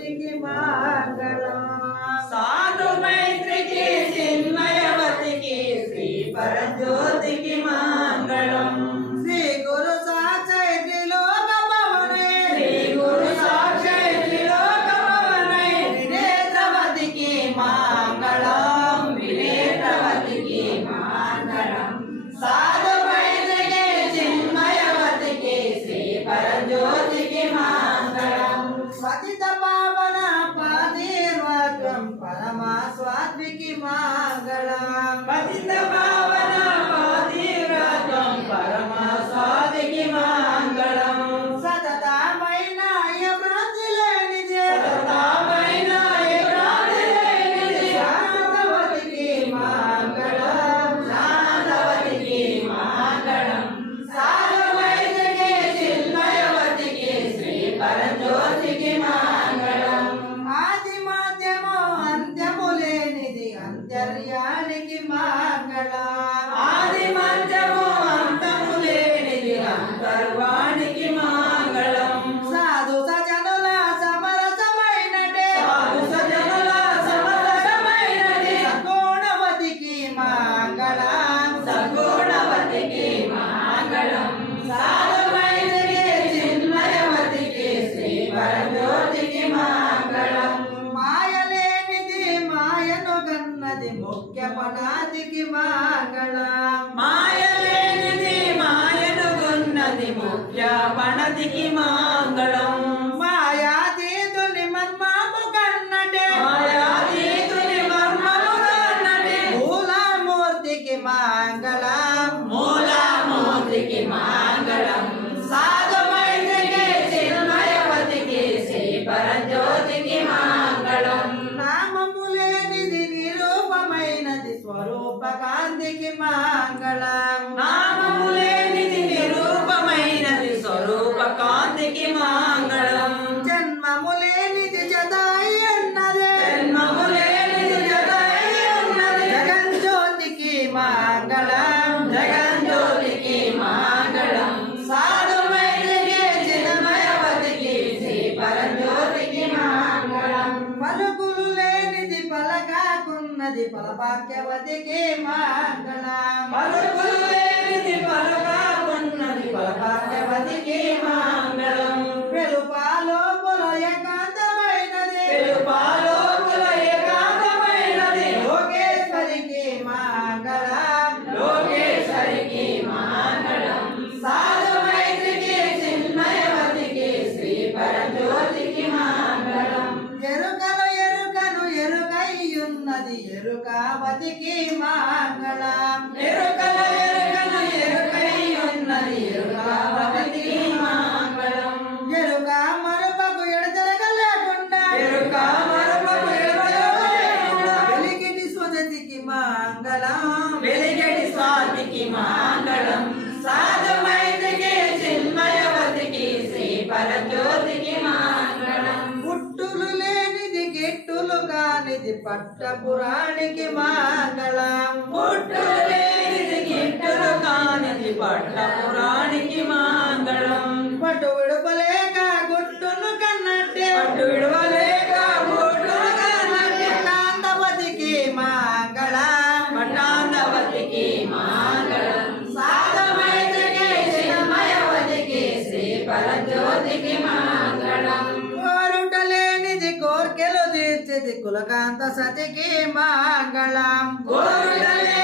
పరజ్యోతికి మంగళం సాధు మైత్రికి చిన్మయవతికి శ్రీ పరజ్యోతికి మంగళం శ్రీ గురు సాక్షాత్ త్రిలోక భవనే శ్రీ గురు సాక్షాత్ త్రిలోక భవనే నేత్రవతికి మంగళం వినేత్రవతికి మంగళం సాధు మైత్రికి చిన్మయవతికి శ్రీ పరజ్యోతికి మంగళం పతిత పావన పాతిర్వత్వం పరమా స్వాత్వికి మంగళం పతిత పావన పాతివ్రతం పరమ స్వాదికి మంగళం సతతమైన భ్రాంతిలేనిదే సతతమైన భ్రాంతిలేనిదే శాంతవతికి మంగళం శాంతవతికి మంగళం సాధు మైత్రికి చిన్మయవతికి శ్రీ పరజ్యోతికి మంగళం ఆది మాధ్యమో అంత్యము లేనిది అంతర్యానికి మంగళం ఆది మధ్యము అంతము లేనిది అంతర్వాణికి మంగళం సాధు సజనుల సమరసమైనటే సాధు సజనుల సమరసమైనది సగుణవతికి మంగళం సగుణవతికి మంగళం సాధు మైత్రికి చిన్మయవతికి శ్రీ పరజ్యోతికి మంగళం మాయలేనిది మాయను గన్నది ముఖ్య పనాదికి మంగళం మాయలేనిది మాయను గున్నది ముఖ్య పణతికి మంగళం మాయాతీతుని మర్మము కన్నటే మాయాతీతుని మర్మము కన్నది మూలమూర్తికి మంగళం మూలమూర్తికి మంగళం సాధు మైత్రికి చిన్మయవతికి శ్రీ పరజ్యోతికి మంగళం నామము లేనిది నిరూపమైనది స్వరూప కాంతికి మంగళం నామము లేనిది నిరూపమైనది స్వరూప కాంతికి మంగళం జన్మము లేనిది జదాయి అన్నదే జన్మము లేనిది జగై ఉన్నది జగజ్యోతికి మంగళం జగజ్యోతికి మంగళం సాధు మైత్రికి చిన్మయవతికి శ్రీ పరజ్యోతికి మంగళం పలుకులు లేనిది పలకాకున్నది పలపాక్యవతికి మంగళం పలుకులు లేనిది పలకాకున్నది పలకాక్యవతికి మంగళం వెలుపాలోపుల ఏకాంతమైనది తెలుపాలోకుల ఏకాంతమైనది లోకేశ్వరికి మంగళం లోకేశ్వరికి మంగళం సాధు మైత్రికి చిన్మయవతికి శ్రీ పరజ్యోతికి మంగళం ఎరుకను ఎరుకయ్యున్నది ఎరుకావతికి మంగళం ఎరుకల ఎరుకను ఎరుకై ఉన్నది ఎరుకావతికి మంగళం ఎరుక మరొకకు ఎడతెరగలేకుండా ఎరుక మరొకకు ఎరుకలేకుండా వెలిగిటి స్వదతికి మంగళం వెలిగటి స్వామికి మంగళం సాధు మైత్రికి చిన్మయవతికి శ్రీ పరజ్యోతికి మంగళం పుట్టులు లేనిది గిట్టులు కానిది పట్టపురాణికి మంగళం పుట్టులు లేనిది గిట్టులు కానిది పట్ల పురాణికి మంగళం పట్టు విడుపలేక గుట్టును కన్నట్టే పట్టు విడవలేక బోటులు కన్నట్టు కాంతవతికి మంగళం పట్టాంతవతికి మంగళం సాధు మైత్రికి చిన్మయవతికి శ్రీ పరజ్యోతికి మంగళం కోరుట లేనిది కోర్కెలు తీర్చిది కులకాంత సతికి మంగళం కోరుటలే